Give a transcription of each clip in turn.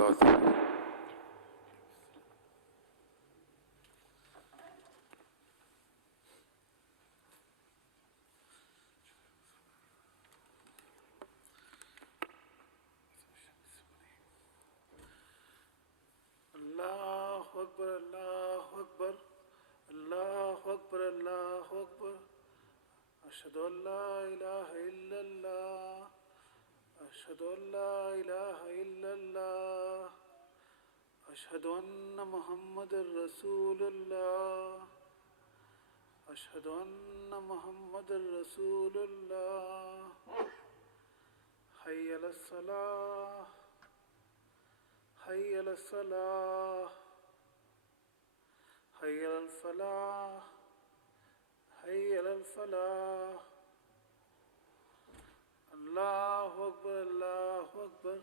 وبركاته. اللہ اکبر اللہ اکبر اللہ اکبر اللہ اکبر اشہد ان لا الہ الا اللہ اشہد ان لا الہ الا اللہ اشہد ان محمد رسول اللہ اشہد ان محمد رسول اللہ حی علی الصلاۃ حی علی الصلاۃ حی علی الفلاح حی علی الفلاح اللہ اکبر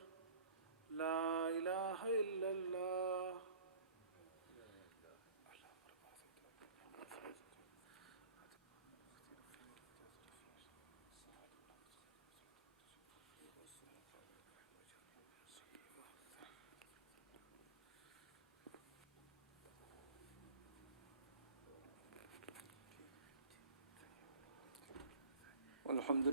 لا الہ الا اللہ. الحمد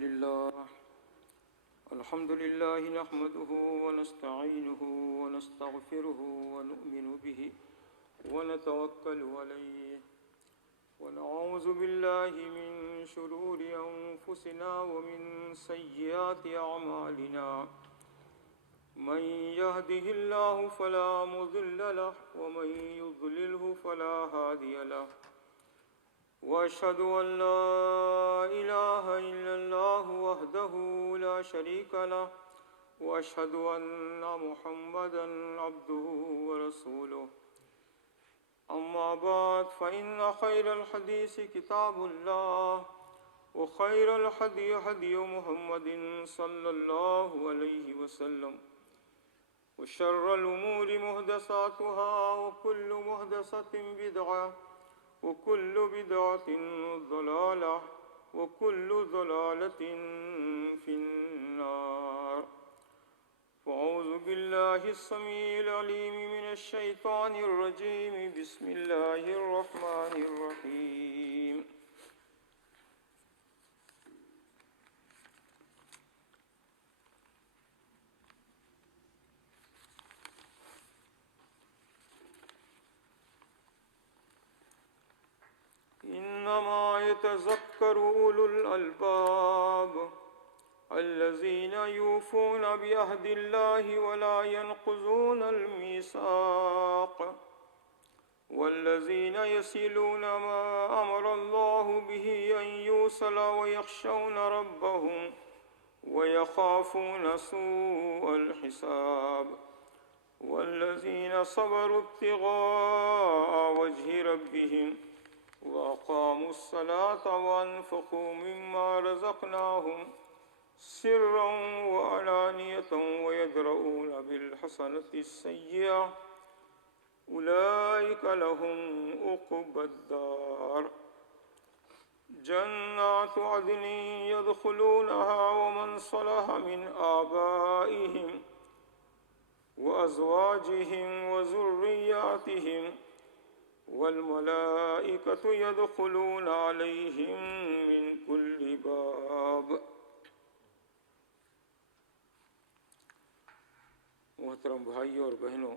لله نحمده ونستعينه ونستغفره ونؤمن به ونتوكل عليه ونعوذ بالله من شرور أنفسنا ومن سيئات أعمالنا من يهده الله فلا مضل له ومن يضلله فلا هادي له وأشهد أن لا إله إلا الله وحده لا شريك له وأشهد أن محمدا عبده ورسوله أما بعد فإن خير الحديث كتاب الله وخير الهدي هدي محمد صلى الله عليه وسلم وشر الأمور محدثاتها وكل محدثة بدعة وكل بدعة ضلالة وكل ضلالة في النار. فأعوذ بالله السميع العليم من الشيطان الرجيم. بسم الله الرحمن الرحيم. إنما يتذكر أولو الألباب الذين يوفون بعهد الله ولا ينقضون الميثاق والذين يصلون ما أمر الله به أن يوصل ويخشون ربهم ويخافون سوء الحساب والذين صبروا ابتغاء وجه ربهم وأقاموا الصلاة وأنفقوا مما رزقناهم سرا وعلانية ويدرؤون بالحسنة السيئة أولئك لهم عقبى الدار جنات عدن يدخلونها ومن صلح من آبائهم وأزواجهم وذرياتهم والملائكة يدخلون عليهم من كل باب. محترم بھائیوں اور بہنوں،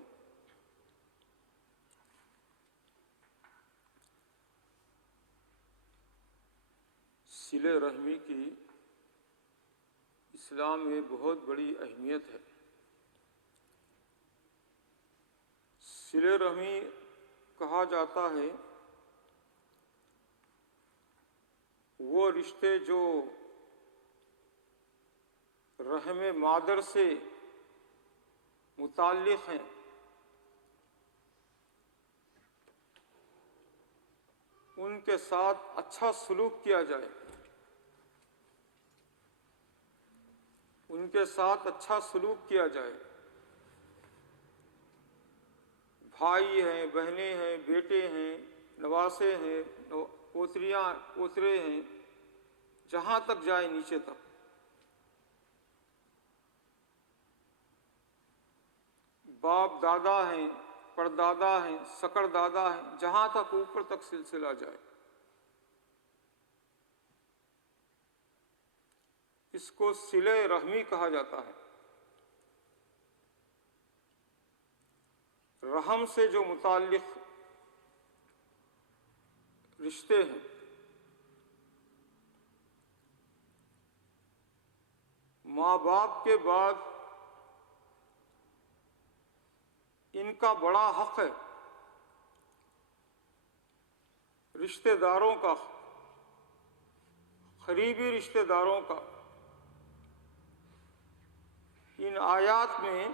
صلہ رحمی کی اسلام میں بہت بڑی اہمیت ہے. صلہ رحمی کہا جاتا ہے وہ رشتے جو رحم مادر سے متعلق ہیں، ان کے ساتھ اچھا سلوک کیا جائے، ان کے ساتھ اچھا سلوک کیا جائے. بھائی ہیں، بہنیں ہیں، بیٹے ہیں، نواسے ہیں، پوتریاں پوترے ہیں، جہاں تک جائے نیچے تک. باپ دادا ہیں، پردادا ہیں، سکر دادا ہیں، جہاں تک اوپر تک سلسلہ جائے. اس کو صلہ رحمی کہا جاتا ہے. رحم سے جو متعلق رشتے ہیں، ماں باپ کے بعد ان کا بڑا حق ہے. رشتہ داروں کا، قریبی رشتہ داروں کا. ان آیات میں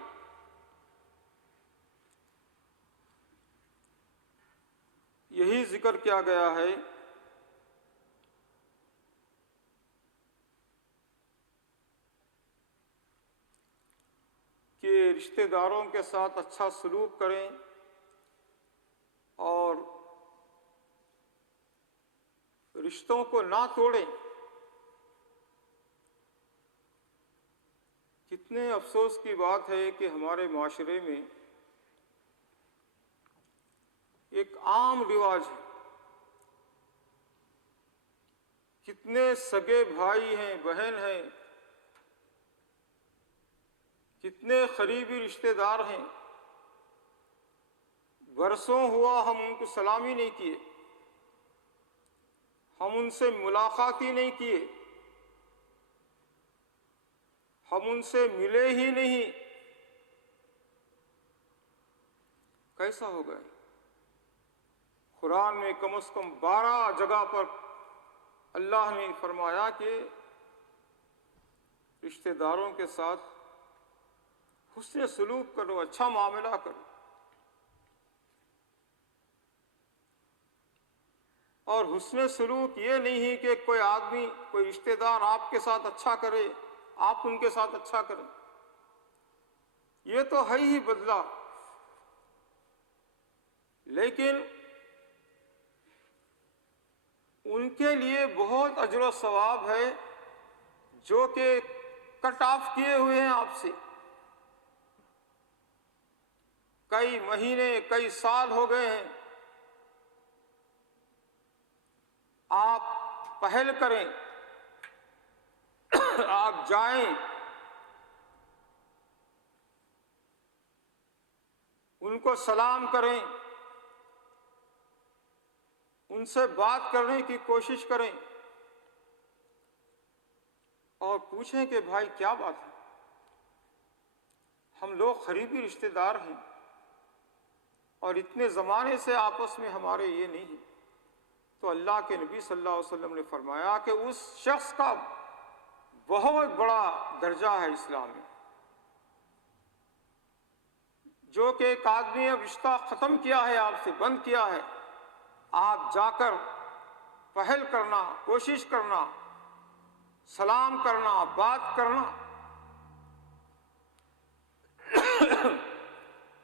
یہی ذکر کیا گیا ہے کہ رشتہ داروں کے ساتھ اچھا سلوک کریں اور رشتوں کو نہ توڑیں. کتنے افسوس کی بات ہے کہ ہمارے معاشرے میں ایک عام رواج ہے. کتنے سگے بھائی ہیں، بہن ہیں، کتنے قریبی رشتہ دار ہیں، برسوں ہوا ہم ان کو سلامی نہیں کیے، ہم ان سے ملاقات ہی نہیں کیے، ہم ان سے ملے ہی نہیں. کیسا ہو گئے؟ قرآن میں کم از کم 12 جگہ پر اللہ نے فرمایا کہ رشتہ داروں کے ساتھ حسن سلوک کرو، اچھا معاملہ کرو. اور حسن سلوک یہ نہیں ہے کہ کوئی آدمی، کوئی رشتہ دار آپ کے ساتھ اچھا کرے، آپ ان کے ساتھ اچھا کریں. یہ تو ہے ہی بدلہ. لیکن ان کے لیے بہت اجر و ثواب ہے جو کہ کٹ آف کیے ہوئے ہیں آپ سے. کئی مہینے، کئی سال ہو گئے ہیں. آپ پہل کریں، آپ جائیں، ان کو سلام کریں، ان سے بات کرنے کی کوشش کریں اور پوچھیں کہ بھائی کیا بات ہے. ہم لوگ قریبی رشتہ دار ہیں اور اتنے زمانے سے آپس میں ہمارے یہ نہیں ہے. تو اللہ کے نبی صلی اللہ علیہ وسلم نے فرمایا کہ اس شخص کا بہت بڑا درجہ ہے اسلام میں، جو کہ ایک آدمی اب رشتہ ختم کیا ہے، آپ سے بند کیا ہے، آپ جا کر پہل کرنا، کوشش کرنا، سلام کرنا، بات کرنا.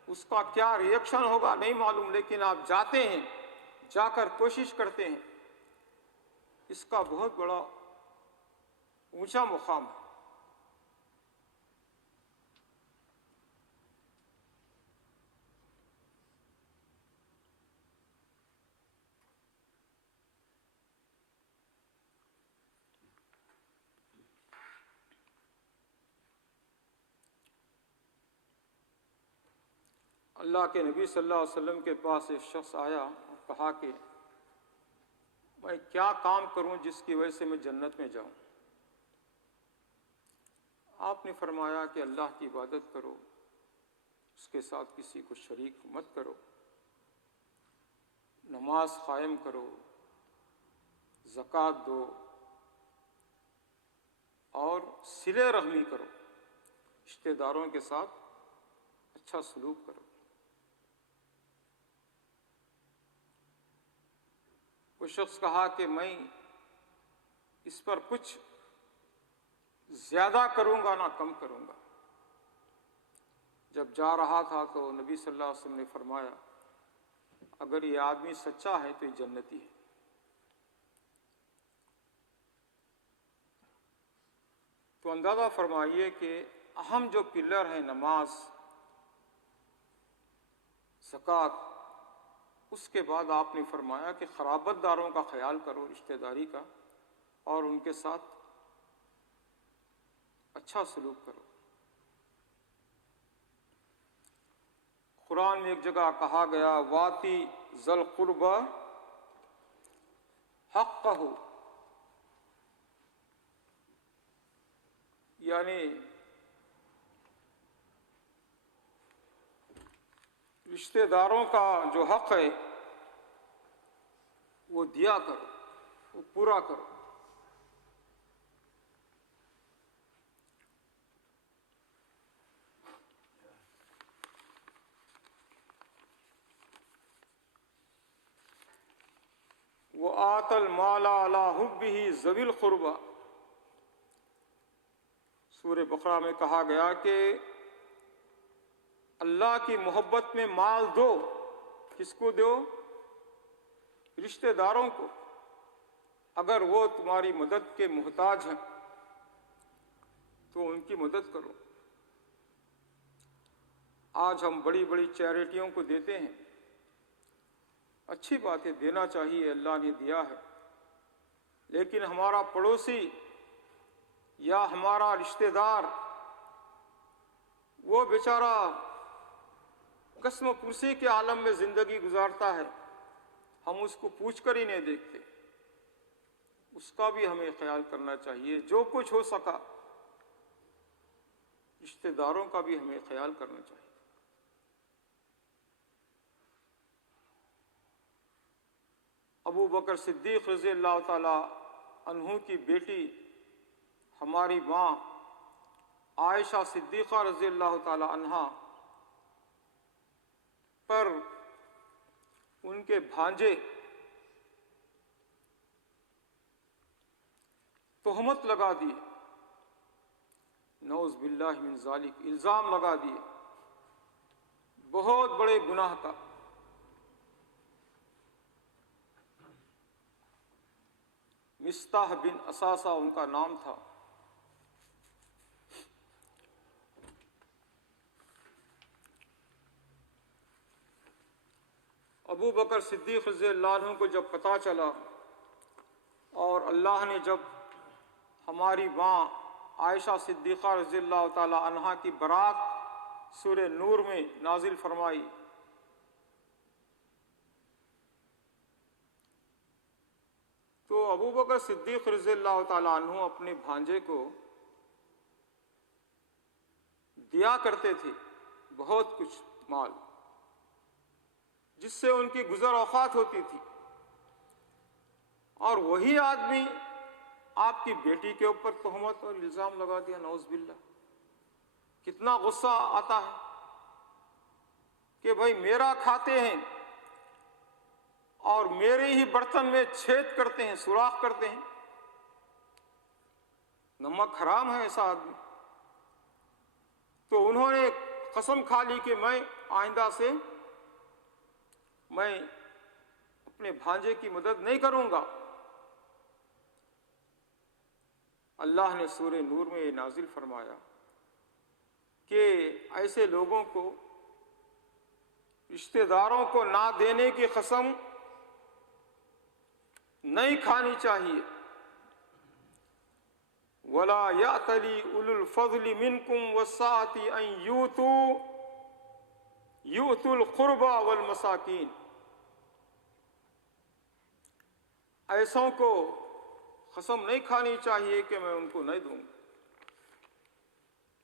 اس کا کیا ری ایکشن ہوگا نہیں معلوم، لیکن آپ جاتے ہیں، جا کر کوشش کرتے ہیں. اس کا بہت بڑا اونچا مقام ہے. اللہ کے نبی صلی اللہ علیہ وسلم کے پاس ایک شخص آیا اور کہا کہ میں کیا کام کروں جس کی وجہ سے میں جنت میں جاؤں. آپ نے فرمایا کہ اللہ کی عبادت کرو، اس کے ساتھ کسی کو شریک مت کرو، نماز قائم کرو، زکوٰۃ دو اور صلہ رحمی کرو، رشتہ داروں کے ساتھ اچھا سلوک کرو. وہ شخص کہا کہ میں اس پر کچھ زیادہ کروں گا نہ کم کروں گا. جب جا رہا تھا تو نبی صلی اللہ علیہ وسلم نے فرمایا اگر یہ آدمی سچا ہے تو یہ جنتی ہے. تو اندازہ فرمائیے کہ اہم جو پلر ہیں، نماز، زکوٰۃ، اس کے بعد آپ نے فرمایا کہ قرابت داروں کا خیال کرو، رشتہ داری کا، اور ان کے ساتھ اچھا سلوک کرو۔ قرآن میں ایک جگہ کہا گیا واتی ذل قربى حقہ، یعنی رشتہ داروں کا جو حق ہے وہ دیا کرو، وہ پورا کرو۔ وَآتَى الْمَالَ عَلَىٰ حُبِّهِ ذَوِي الْقُرْبَىٰ، سورہ بقرہ میں کہا گیا کہ اللہ کی محبت میں مال دو۔ کس کو دو؟ رشتہ داروں کو، اگر وہ تمہاری مدد کے محتاج ہیں تو ان کی مدد کرو۔ آج ہم بڑی بڑی چیریٹیوں کو دیتے ہیں، اچھی بات ہے، دینا چاہیے، اللہ نے دیا ہے، لیکن ہمارا پڑوسی یا ہمارا رشتہ دار وہ بیچارہ قسم و پرسی کے عالم میں زندگی گزارتا ہے، ہم اس کو پوچھ کر ہی نہیں دیکھتے۔ اس کا بھی ہمیں خیال کرنا چاہیے، جو کچھ ہو سکا رشتہ داروں کا بھی ہمیں خیال کرنا چاہیے۔ ابو بکر صدیق رضی اللہ تعالی عنہ کی بیٹی ہماری ماں عائشہ صدیقہ رضی اللہ تعالی عنہا پر ان کے بھانجے تہمت لگا دی، نعوذ باللہ من ذالک، الزام لگا دیے بہت بڑے گناہ کا۔ مصطح بن اساسہ ان کا نام تھا۔ ابو بکر صدیق رضی اللہ عنہ کو جب پتہ چلا اور اللہ نے جب ہماری ماں عائشہ صدیقہ رضی اللہ تعالی عنہا کی برات سورہ نور میں نازل فرمائی، تو ابو بکر صدیق رضی اللہ تعالی عنہ اپنے بھانجے کو دیا کرتے تھے بہت کچھ مال، جس سے ان کی گزر اوقات ہوتی تھی، اور وہی آدمی آپ کی بیٹی کے اوپر تہمت اور الزام لگا دیا، نعوذ باللہ۔ کتنا غصہ آتا ہے کہ بھائی میرا کھاتے ہیں اور میرے ہی برتن میں چھید کرتے ہیں، سوراخ کرتے ہیں، نمک حرام ہے ایسا آدمی۔ تو انہوں نے قسم کھا لی کہ میں آئندہ سے میں اپنے بھانجے کی مدد نہیں کروں گا۔ اللہ نے سورہ نور میں یہ نازل فرمایا کہ ایسے لوگوں کو، رشتہ داروں کو نہ دینے کی قسم نہیں کھانی چاہیے۔ وَلَا يَأْتَلِ أُولُو الْفَضْلِ مِنْكُمْ وَالسَّعَةِ أَنْ يُؤْتُوا الْقُرْبَى وَالْمَسَاكِينَ، ایسوں کو قسم نہیں کھانی چاہیے کہ میں ان کو نہیں دوں گا۔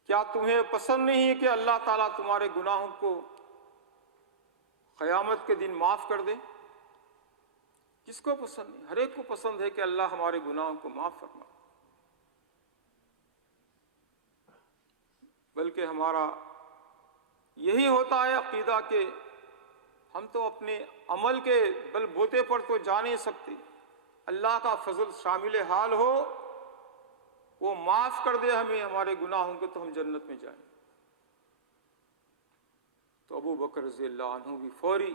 کیا تمہیں پسند نہیں کہ اللہ تعالیٰ تمہارے گناہوں کو قیامت کے دن معاف کر دے؟ کس کو پسند نہیں؟ ہر ایک کو پسند ہے کہ اللہ ہمارے گناہوں کو معاف فرمائے۔ بلکہ ہمارا یہی ہوتا ہے عقیدہ کہ ہم تو اپنے عمل کے بل بوتے پر تو جا نہیں سکتے، اللہ کا فضل شامل حال ہو، وہ معاف کر دے ہمیں ہمارے گناہوں کو تو ہم جنت میں جائیں۔ تو ابو بکر رضی اللہ عنہ بھی فوری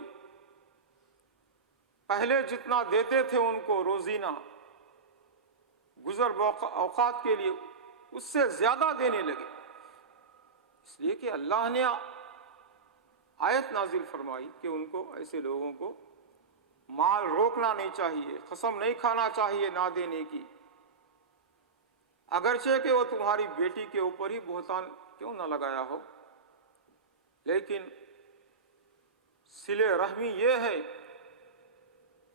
پہلے جتنا دیتے تھے ان کو روزینہ گزر اوقات کے لیے، اس سے زیادہ دینے لگے، اس لیے کہ اللہ نے آیت نازل فرمائی کہ ان کو، ایسے لوگوں کو مال روکنا نہیں چاہیے، قسم نہیں کھانا چاہیے نہ دینے کی، اگرچہ کہ وہ تمہاری بیٹی کے اوپر ہی بہتان کیوں نہ لگایا ہو۔ لیکن صلہ رحمی یہ ہے،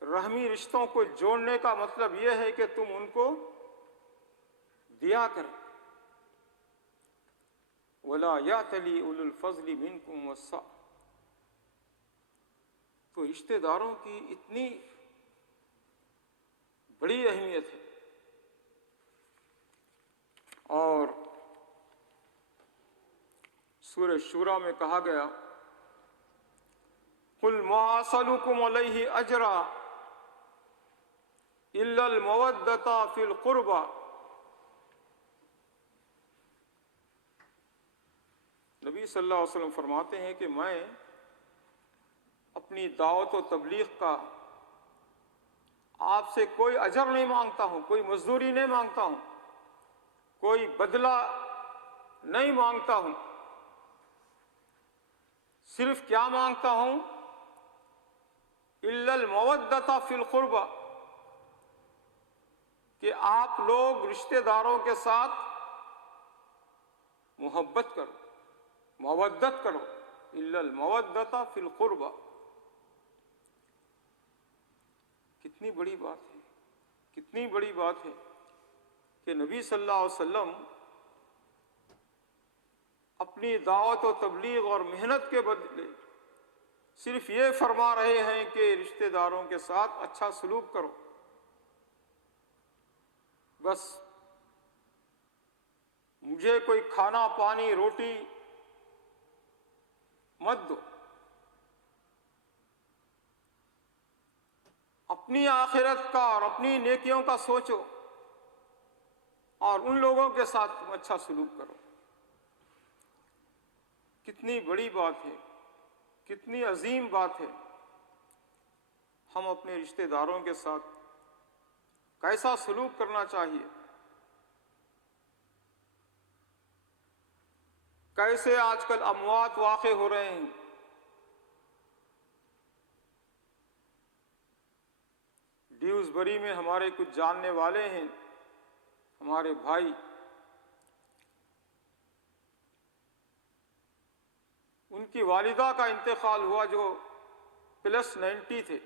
رحمی رشتوں کو جوڑنے کا مطلب یہ ہے کہ تم ان کو دیا کرو۔ وَلَا يَأْتَلِ أُولُو الْفَضْلِ مِنْكُمْ وَالسَّعَةِ۔ تو رشتہ داروں کی اتنی بڑی اہمیت ہے، اور سورہ شورى میں کہا گیا قُلْ مَا أَسْأَلُكُمْ عَلَيْهِ أَجْرًا إِلَّا الْمَوَدَّةَ فِي الْقُرْبَى۔ نبی صلی اللہ علیہ وسلم فرماتے ہیں کہ میں اپنی دعوت و تبلیغ کا آپ سے کوئی اجر نہیں مانگتا ہوں، کوئی مزدوری نہیں مانگتا ہوں، کوئی بدلہ نہیں مانگتا ہوں، صرف کیا مانگتا ہوں؟ الا المودۃ فی القربى، کہ آپ لوگ رشتہ داروں کے ساتھ محبت کرو، مودت کرو۔ الا المودۃ فی القربى، کتنی بڑی بات ہے، کتنی بڑی بات ہے کہ نبی صلی اللہ علیہ وسلم اپنی دعوت و تبلیغ اور محنت کے بدلے صرف یہ فرما رہے ہیں کہ رشتہ داروں کے ساتھ اچھا سلوک کرو، بس مجھے کوئی کھانا پانی روٹی مت دو، اپنی آخرت کا اور اپنی نیکیوں کا سوچو، اور ان لوگوں کے ساتھ تم اچھا سلوک کرو۔ کتنی بڑی بات ہے، کتنی عظیم بات ہے۔ ہم اپنے رشتہ داروں کے ساتھ کیسا سلوک کرنا چاہیے، کیسے آج کل اموات واقع ہو رہے ہیں۔ ڈیوزبری میں ہمارے کچھ جاننے والے ہیں، ہمارے بھائی، ان کی والدہ کا انتقال ہوا جو +90 تھے،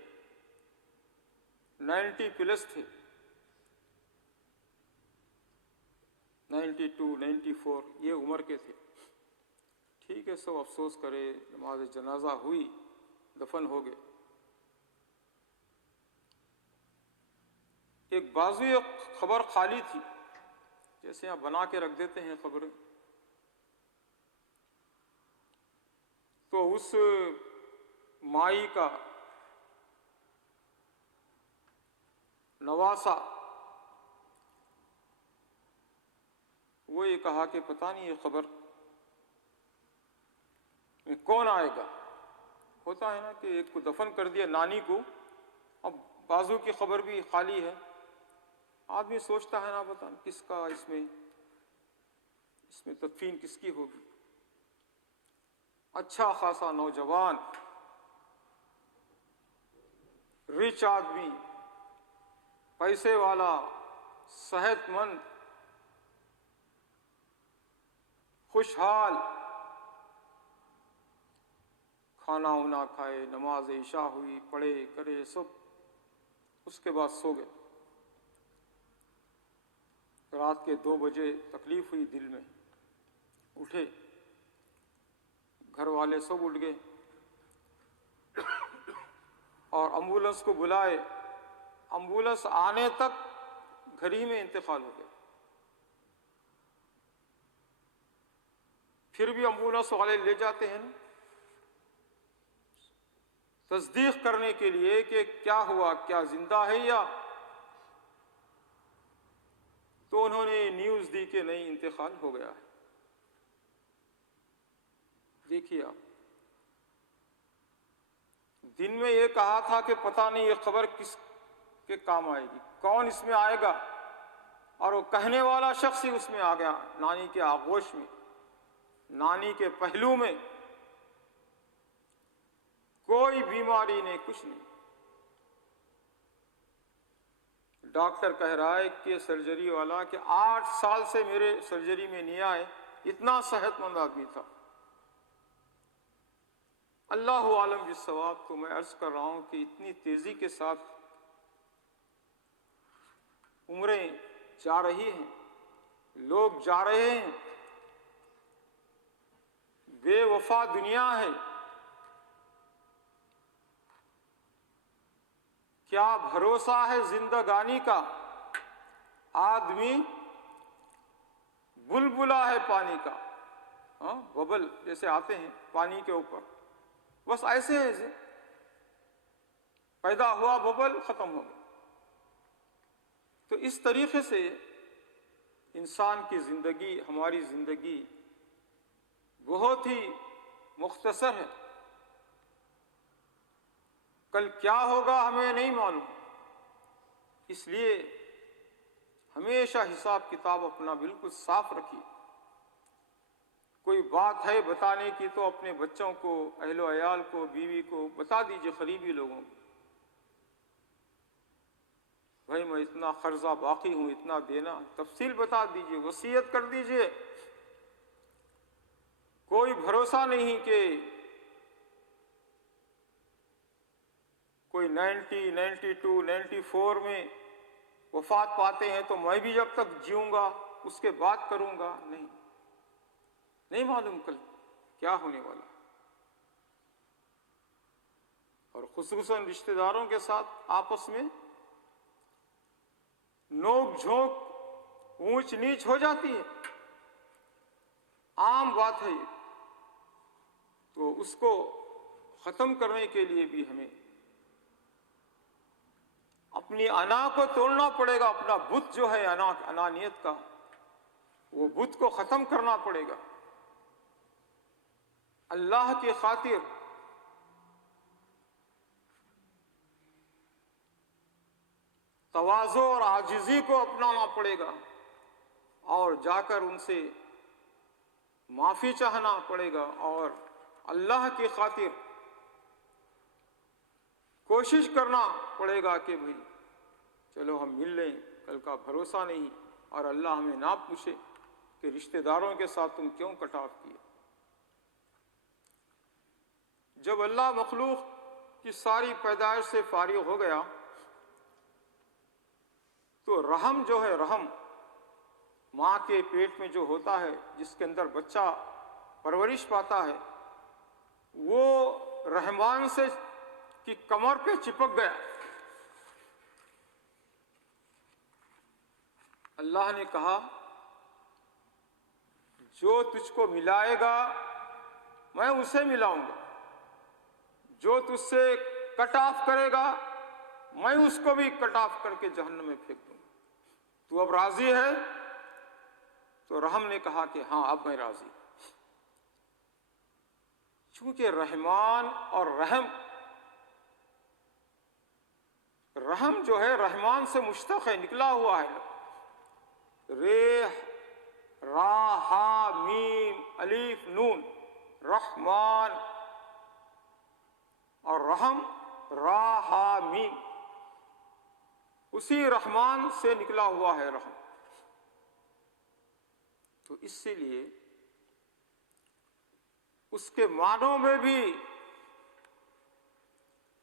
90+ تھے، 92 94 یہ عمر کے تھے۔ ٹھیک ہے، سب افسوس کرے، نماز جنازہ ہوئی، دفن ہو گئے۔ ایک بازو خبر خالی تھی، جیسے یہاں بنا کے رکھ دیتے ہیں خبریں، تو اس مائی کا نواسا وہ یہ کہا کہ پتہ نہیں یہ خبر میں کون آئے گا۔ ہوتا ہے نا کہ ایک کو دفن کر دیا نانی کو، اب بازو کی خبر بھی خالی ہے، آدمی سوچتا ہے نا پتہ نہیں کس کا اس میں تدفین کس کی ہوگی۔ اچھا خاصا نوجوان رچ آدمی، پیسے والا، صحت مند، خوشحال، کھانا وانا کھائے، نماز عشاء ہوئی، پڑھے کرے سب، اس کے بعد سو گئے۔ رات کے 2 بجے تکلیف ہوئی دل میں، اٹھے، گھر والے سب اٹھ گئے اور ایمبولینس کو بلائے، ایمبولینس آنے تک گھر ہی میں انتقال ہو گیا۔ پھر بھی ایمبولینس والے لے جاتے ہیں نا تصدیق کرنے کے لیے کہ کیا ہوا، کیا زندہ ہے یا، تو انہوں نے نیوز دی کہ نہیں انتقال ہو گیا ہے۔ دیکھیے آپ، دن میں یہ کہا تھا کہ پتہ نہیں یہ خبر کس کے کام آئے گی، کون اس میں آئے گا، اور وہ کہنے والا شخص ہی اس میں آ گیا، نانی کے آغوش میں، نانی کے پہلو میں۔ کوئی بیماری نہیں، کچھ نہیں۔ ڈاکٹر کہہ رہا ہے کہ سرجری والا کہ 8 سال سے میرے سرجری میں نہیں آئے، اتنا صحت مند آدمی تھا۔ اللہ عالم بالصواب۔ تو میں عرض کر رہا ہوں کہ اتنی تیزی کے ساتھ عمریں جا رہی ہیں، لوگ جا رہے ہیں، بے وفا دنیا ہے۔ کیا بھروسہ ہے زندگانی کا؟ آدمی بلبلا ہے پانی کا، ببل جیسے آتے ہیں پانی کے اوپر، بس ایسے ایسے پیدا ہوا ببل، ختم ہو گیا۔ تو اس طریقے سے انسان کی زندگی، ہماری زندگی بہت ہی مختصر ہے۔ کل کیا ہوگا ہمیں نہیں معلوم، اس لیے ہمیشہ حساب کتاب اپنا بالکل صاف رکھیے۔ کوئی بات ہے بتانے کی تو اپنے بچوں کو، اہل و عیال کو، بیوی کو بتا دیجئے، قریبی لوگوں کو، بھائی میں اتنا قرضہ باقی ہوں، اتنا دینا، تفصیل بتا دیجئے، وصیت کر دیجئے۔ کوئی بھروسہ نہیں کہ کوئی 90، 92، 94 میں وفات پاتے ہیں تو میں بھی جب تک جیوں گا اس کے بعد کروں گا، نہیں معلوم کل کیا ہونے والا۔ اور خصوصاً رشتہ داروں کے ساتھ آپس میں نوک جھونک، اونچ نیچ ہو جاتی ہے، عام بات ہے یہ۔ تو اس کو ختم کرنے کے لیے بھی ہمیں اپنی انا کو توڑنا پڑے گا، اپنا بت جو ہے انانیت کا، وہ بت کو ختم کرنا پڑے گا۔ اللہ کی خاطر تواضع اور عاجزی کو اپنانا پڑے گا، اور جا کر ان سے معافی چاہنا پڑے گا، اور اللہ کی خاطر کوشش کرنا پڑے گا کہ بھئی چلو ہم مل لیں، کل کا بھروسہ نہیں، اور اللہ ہمیں نہ پوچھے کہ رشتہ داروں کے ساتھ تم کیوں کٹاو کیے۔ جب اللہ مخلوق کی ساری پیدائش سے فارغ ہو گیا تو رحم جو ہے، رحم ماں کے پیٹ میں جو ہوتا ہے، جس کے اندر بچہ پرورش پاتا ہے، وہ رحمان سے کی کمر پہ چپک گیا۔ اللہ نے کہا جو تجھ کو ملائے گا میں اسے ملاؤں گا، جو تجھ سے کٹ آف کرے گا میں اس کو بھی کٹ آف کر کے جہنم میں پھینک دوں گا۔ تو اب راضی ہے؟ تو رحم نے کہا کہ ہاں اب میں راضی ہوں۔ چونکہ رحمان اور رحم جو ہے رحمان سے مشتق ہے، نکلا ہوا ہے۔ ر را ہا میم الف نون، رحمان، اور رحم را ہا میم، اسی رحمان سے نکلا ہوا ہے رحم۔ تو اس لیے اس کے معنوں میں بھی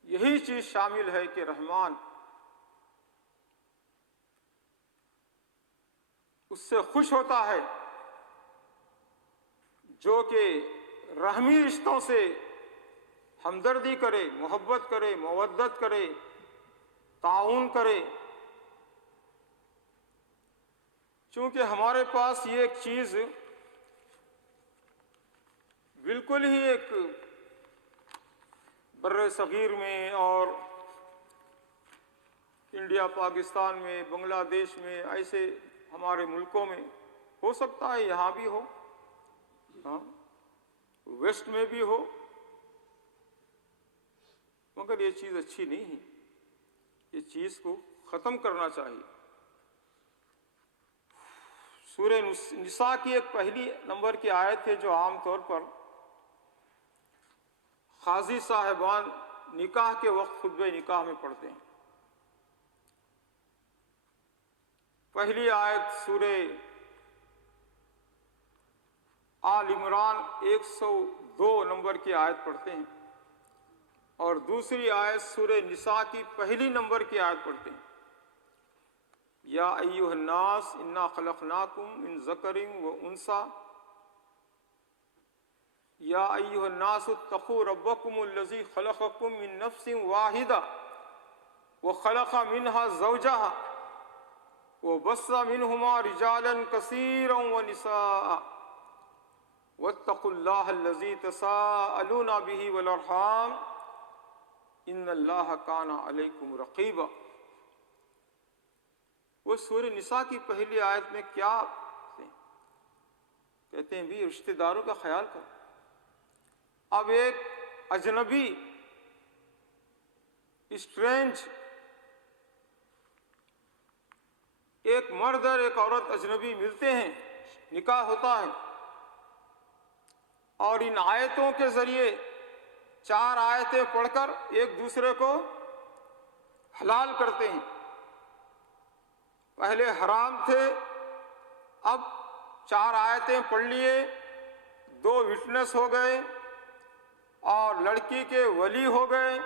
یہی چیز شامل ہے کہ رحمان اس سے خوش ہوتا ہے جو کہ رحمی رشتوں سے ہمدردی کرے، محبت کرے، مودت کرے، تعاون کرے۔ چونکہ ہمارے پاس یہ ایک چیز بالکل ہی ایک بر صغیر میں اور انڈیا، پاکستان میں، بنگلہ دیش میں، ایسے ہمارے ملکوں میں ہو سکتا ہے یہاں بھی ہو، ویسٹ میں بھی ہو، مگر یہ چیز اچھی نہیں ہے، یہ چیز کو ختم کرنا چاہیے۔ سورہ نساء کی ایک پہلی نمبر کی آیت ہے جو عام طور پر قاضی صاحبان نکاح کے وقت خطبہ نکاح میں پڑھتے ہیں۔ پہلی آیت سورہ آل عمران 102 نمبر کی آیت پڑھتے ہیں، اور دوسری آیت سورہ نساء کی پہلی نمبر کی آیت پڑھتے ہیں۔ یا ایھا الناس انا خلقناکم من ذکر و انثی یا ایھا الناس اتقوا ربکم الذی خلقکم من نفس واحدہ وخلق منها زوجها وبث منهما رجالا كثيرا ونساء واتقوا الله الذي تساءلون به والارحام ان اللہ کان علیکم رقیبا۔ وہ سورہ نساء کی پہلی آیت میں کیا کہتے ہیں؟ بھی رشتہ داروں کا خیال کرو۔ اب ایک اجنبی اسٹرینج، ایک مرد اور ایک عورت اجنبی ملتے ہیں، نکاح ہوتا ہے، اور ان آیتوں کے ذریعے 4 آیتیں پڑھ کر ایک دوسرے کو حلال کرتے ہیں۔ پہلے حرام تھے، اب 4 آیتیں پڑھ لیے، 2 وٹنس ہو گئے اور لڑکی کے ولی ہو گئے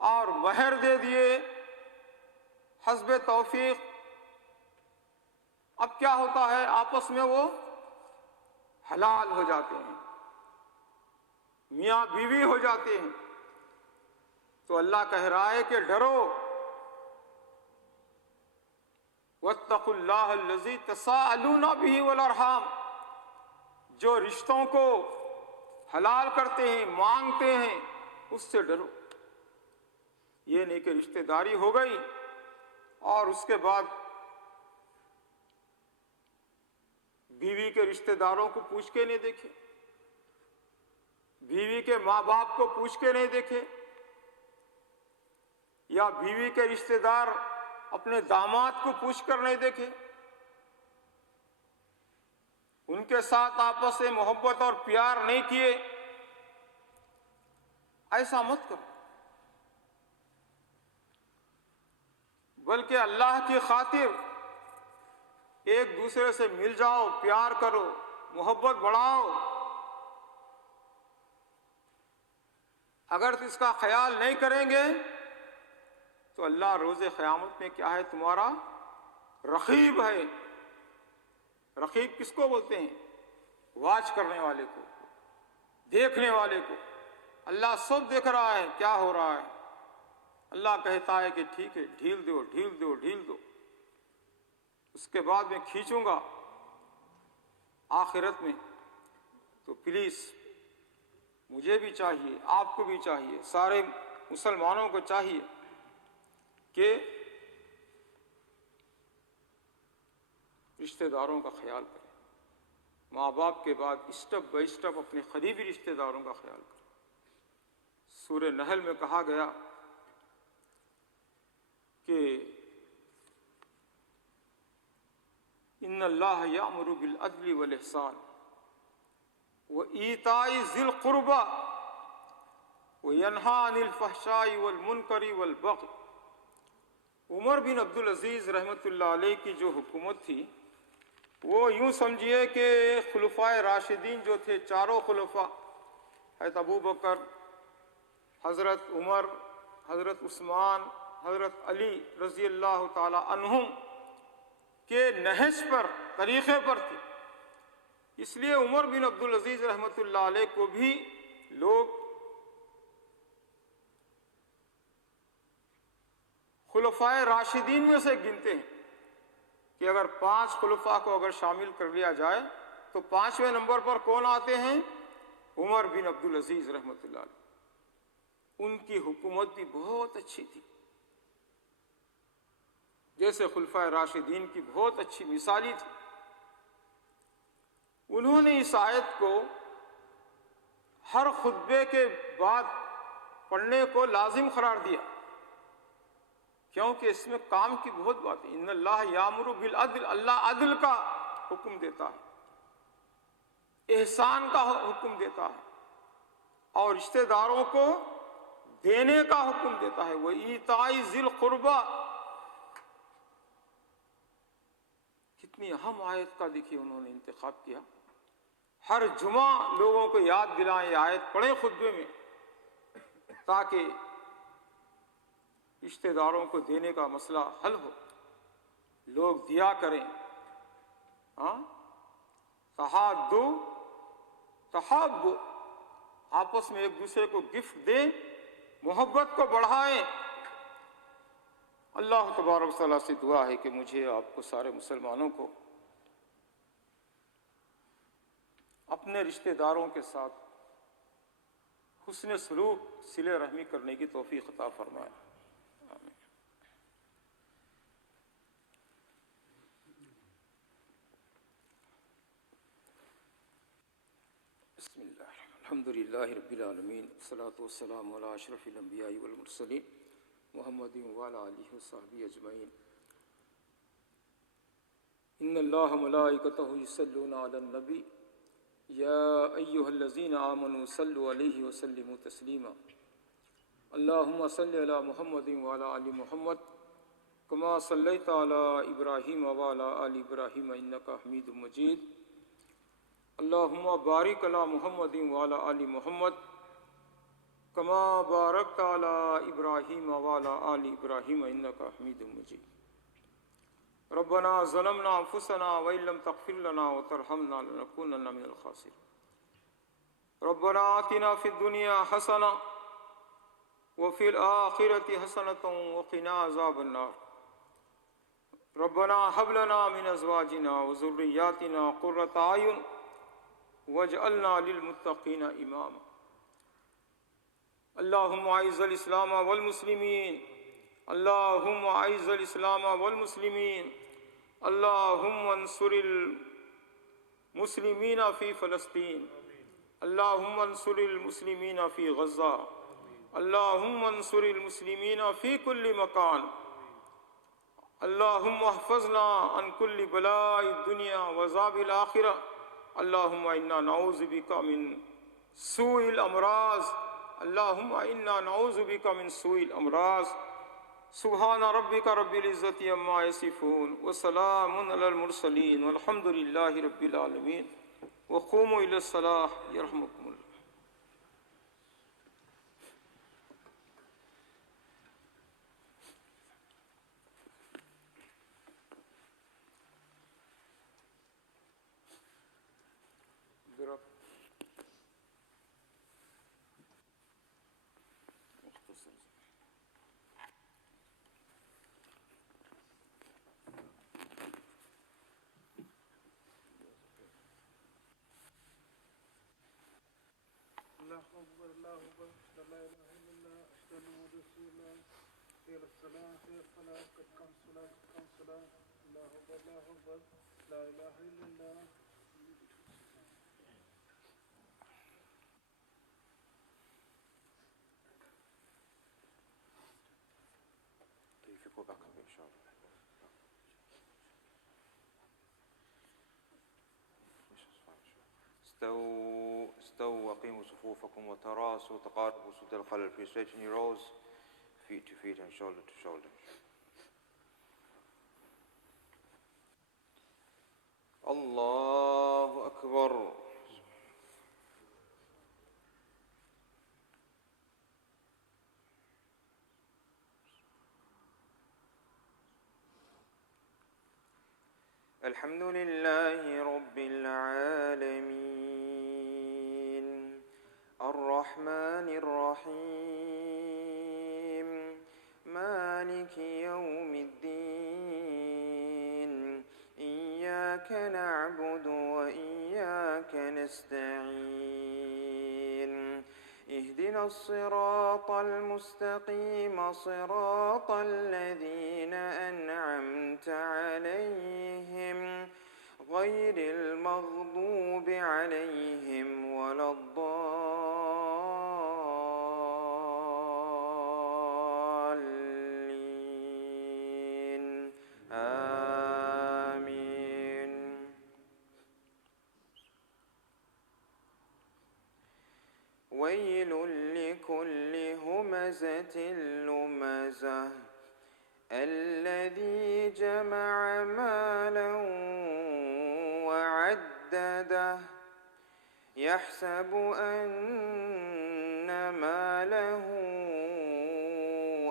اور مہر دے دیے حسب توفیق۔ اب کیا ہوتا ہے؟ آپس میں وہ حلال ہو جاتے ہیں، میاں بیوی ہو جاتے ہیں۔ تو اللہ کہہ رہا ہے کہ ڈرو، واتقوا اللہ الذی تساءلون بہ والارحام، جو رشتوں کو حلال کرتے ہیں، مانگتے ہیں، اس سے ڈرو۔ یہ نہیں کہ رشتہ داری ہو گئی اور اس کے بعد بیوی کے رشتہ داروں کو پوچھ کے نہیں دیکھے، بیوی کے ماں باپ کو پوچھ کے نہیں دیکھے، یا بیوی کے رشتہ دار اپنے داماد کو پوچھ کر نہیں دیکھے، ان کے ساتھ آپس میں محبت اور پیار نہیں کیے۔ ایسا مت کرو، بلکہ اللہ کی خاطر ایک دوسرے سے مل جاؤ، پیار کرو، محبت بڑھاؤ۔ اگر اس کا خیال نہیں کریں گے تو اللہ روز قیامت میں کیا ہے؟ تمہارا رقیب ہے۔ رقیب کس کو بولتے ہیں؟ واچ کرنے والے کو، دیکھنے والے کو۔ اللہ سب دیکھ رہا ہے کیا ہو رہا ہے۔ اللہ کہتا ہے کہ ٹھیک ہے، ڈھیل دو ڈھیل دو ڈھیل دو، اس کے بعد میں کھینچوں گا آخرت میں۔ تو پلیز مجھے بھی چاہیے، آپ کو بھی چاہیے، سارے مسلمانوں کو چاہیے کہ رشتہ داروں کا خیال کریں، ماں باپ کے بعد اسٹیپ بائی اسٹیپ اپنے قریبی رشتہ داروں کا خیال کریں۔ سورہ نحل میں کہا گیا کہ ان اللہ یأمر بالعدل والاحسان وایتاء ذی القربى وینہی عن الفحشاء والمنکر والبغی۔ عمر بن عبدالعزیز رحمۃ اللہ علیہ کی جو حکومت تھی، وہ یوں سمجھیے کہ خلفائے راشدین جو تھے، چاروں خلفاء، حضرت ابو بکر، حضرت عمر، حضرت عثمان، حضرت علی رضی اللہ تعالی عنہم کے نہج پر، طریقے پر تھے۔ اس لیے عمر بن عبدالعزیز رحمۃ اللہ علیہ کو بھی لوگ خلفائے راشدین میں سے گنتے ہیں کہ اگر 5 خلفاء کو اگر شامل کر لیا جائے تو 5ویں نمبر پر کون آتے ہیں؟ عمر بن عبدالعزیز رحمۃ اللہ علیہ۔ ان کی حکومت بھی بہت اچھی تھی، جیسے خلفائے راشدین کی بہت اچھی مثالی تھی۔ انہوں نے اس آیت کو ہر خطبے کے بعد پڑھنے کو لازم قرار دیا، کیونکہ اس میں کام کی بہت بات ہے۔ ان اللہ یامر بالعدل، اللہ عدل کا حکم دیتا ہے، احسان کا حکم دیتا ہے، اور رشتہ داروں کو دینے کا حکم دیتا ہے. وہ ایتاء ذی القربیٰ، کتنی اہم آیت کا دیکھیے انہوں نے انتخاب کیا. ہر جمعہ لوگوں کو یاد دلائیں، یہ آیت پڑھیں خطبے میں، تاکہ رشتہ داروں کو دینے کا مسئلہ حل ہو، لوگ دیا کریں. ہاں، تحادوا تحابوا، آپس میں ایک دوسرے کو گفٹ دیں، محبت کو بڑھائیں. اللہ تبارک و تعالیٰ سے دعا ہے کہ مجھے آپ کو سارے مسلمانوں کو اپنے رشتہ داروں کے ساتھ حسن سلوک، صلہ رحمی کرنے کی توفیق عطا فرمائے. آمین. بسم اللہ الحمد للہ رب العالمین، والصلاة والسلام علی اشرف الانبیاء والمرسلین محمد وعلی آلہ وصحبہ اجمعین. ان اللہ ملائکتہ یصلون علی النبی یا ایہا الذین آمنوا صلوا علیہ وسلموا تسلیما. اللہم صل علی محمد وعلی آل محمد کما صلیت علی ابراہیم وعلی آل ابراہیم انک حمید مجید. اللہم بارک علی محمد وعلی آل محمد کما بارکت علی ابراہیم وعلی آل ابراہیم انک حمید مجید. ربنا ظلمنا انفسنا وان لم تغفر لنا وترحمنا لنکونن من الخاسرین. ربنا آتنا فی الدنیا حسنہ وفی الآخرۃ حسنۃ وقنا عذاب النار. ربنا هب لنا من ازواجنا وذریاتنا قرۃ اعین واجعلنا للمتقین اماما. اللہم اعز الاسلام والمسلمین، اللہم اعز الاسلام والمسلمین، اللہم انصر المسلمین فی فلسطین، اللہم انصر المسلمین فی غزہ، اللہم انصر المسلمین فی کل مکان. اللہم احفظنا عن کل بلاء الدنیا وعذاب الآخرہ. اللہم انا نعوذ بک من سوء الامراض، اللہم انا نعوذ بک من سوء الامراض. سبحان ربک رب العزت عما یصفون وسلام علی المرسلین والحمد للہ رب العالمین. وقوموا الی الصلاۃ یرحمکم اللہ. اللہ اکبر اللہ اکبر لا الہ الا اللہ اشہد ان محمد رسول اللہ. حی علی الصلاۃ حی علی الفلاح قد قامت الصلاۃ قد قامت الصلاۃ. اللہ اکبر لا الہ الا اللہ. Go back a bit, inshallah. استووا واقيموا صفوفكم وتراصوا تقاربوا سد الخلل. Please straighten your rows, feet to feet and shoulder to shoulder. Allahu Akbar. الحمد لله رب العالمين الرحمن الرحيم مالك يوم الدين إياك نعبد وإياك نستعين اهدنا الصراط المستقيم صراط الذين أنعمت عليهم غير المغضوب عليهم ولا الضالين آمين. ويل لكل همزة لمزة الذي جمع مالا وعدده يحسب أن ماله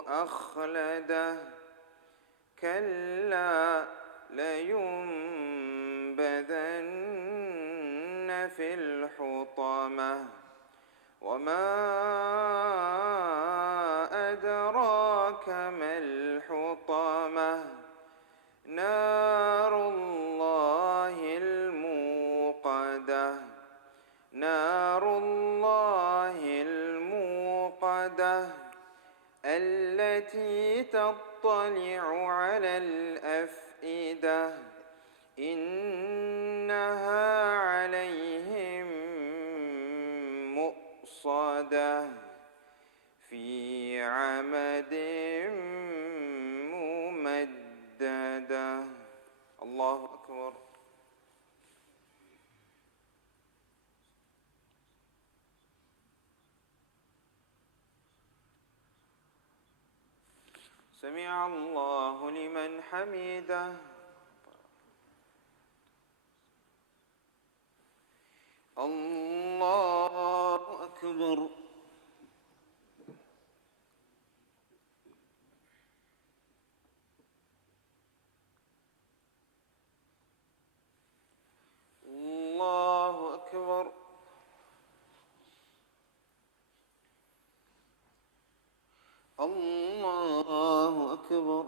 أخلده كلا لينبذن في الحطمة وما أدراك ما الحطمة نار الله الموقدة نار الله الموقدة التي تطلع على الأفئدة إنها عليهم مؤصدة في عمد ممددة. الله أكبر. سمع الله لمن حمده. الله أكبر. الله أكبر. الله أكبر.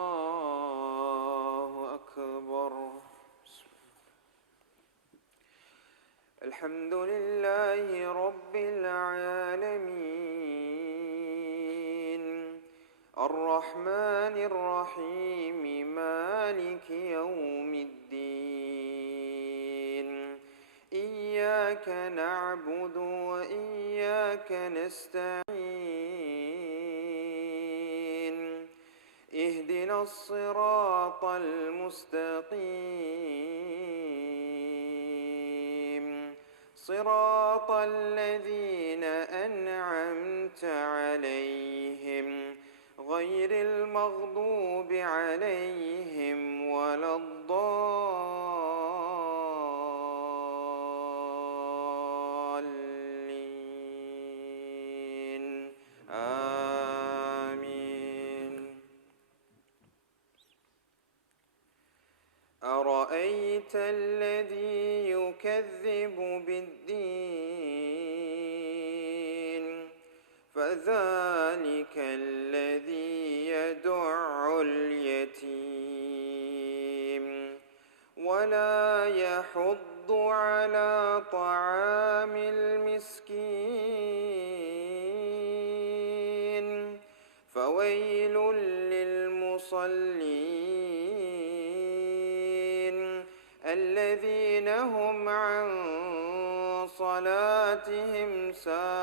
الله أكبر. الحمد لله رب العالمين الرحمن الرحيم مالك يوم الدين إياك نعبد وإياك نستعين اهدنا الصراط المستقيم صراط الذين أنعمت عليهم غير المغضوب عليهم ولا الضالين آمين. أرأيت الذي يكذب بالدين فذلك الذي يدع اليتيم ولا يحض على طعام المسكين فويل للمصلين الذين هم عن صلاتهم ساهون